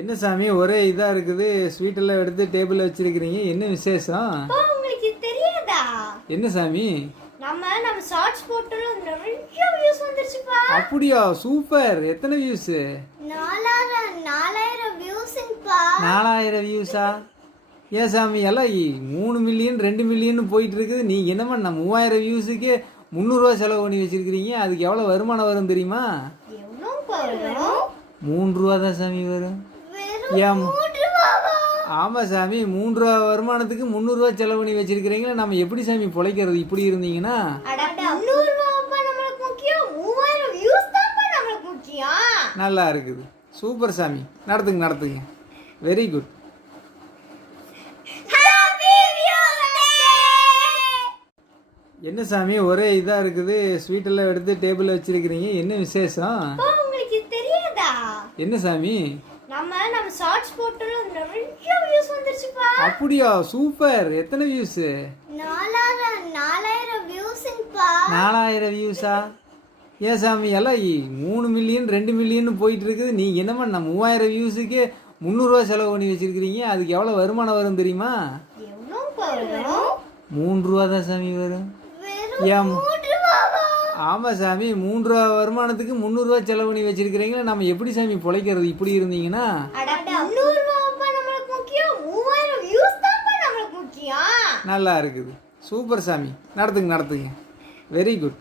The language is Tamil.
என்ன சாமி ஒரே இதா இருக்குது, ஸ்வீட் எல்லாம் எடுத்து டேபிள்ல வச்சிருக்கீங்க, என்ன விசேஷம்? உங்களுக்கு தெரியாதா? என்ன சாமி? நம்ம ஷார்ட்ஸ் போட்டோம்ல நிறைய வியூஸ் வந்துருச்சுப்பா. அப்படியா? சூப்பர். எத்தனை வியூஸ்? 4000 வியூஸ்ங்கப்பா. 4000 வியூஸா? ஏன் சாமி எல்லாம் 3 மில்லியன் 2 மில்லியன் போயிட்டு இருக்குது, நீங்க என்ன பண்ண 3000 வியூஸுக்கு 300 ரூபா செலவு பண்ணி வச்சிருக்கீங்க? அதுக்கு எவ்வளவு வருமானம் வரும் தெரியுமா? எவ்வளவு வரும்? 3 ரூபா தான் சாமி வரும். ஏன்? ஆமா சாமி, 3 ரூபா வருமானத்துக்கு 300 ரூபா செலவு பண்ணி வச்சிருக்கிறீங்களா? நம்ம எப்படி சாமி பொழைக்கிறது இப்படி இருந்தீங்கன்னா? நல்லா இருக்குது. சூப்பர் சாமி, நடத்துங்க நடத்துங்க. Very good. என்ன சாமி ஒரே இதா இருக்குது, ஸ்வீட் எல்லாம் எடுத்து டேபிள்ல வச்சிருக்கீங்க, என்ன விசேஷம்? உங்களுக்கு தெரியாதா? என்ன சாமி? நம்ம ஷார்ட்ஸ் போட்டோம்ல நிறைய வியூஸ் வந்துருச்சுப்பா. அப்படியா? சூப்பர். எத்தனை வியூஸ்? 4000 வியூஸ்ங்கப்பா. 4000 வியூஸா? ஏன் சாமி எல்லாம் 3 மில்லியன் 2 மில்லியன் போயிட்டு இருக்குது, நீங்க என்ன பண்ண 3000 வியூஸுக்கு 300 ரூபா செலவு பண்ணி வச்சிருக்கீங்க? அதுக்கு எவ்வளவு வருமானம் வரும் தெரியுமா? எவ்வளவு வரும்? 3 ரூபா தான் சாமி வரும். ஏன்? ஆமா சாமி, 3 ரூபா வருமானத்துக்கு 300 ரூபா செலவு பண்ணி வச்சிருக்கிறீங்களா? நம்ம எப்படி சாமி பொழைக்கிறது இப்படி இருந்தீங்கன்னா? நல்லா இருக்குது. சூப்பர் சாமி, நடத்துங்க நடத்துங்க. Very good.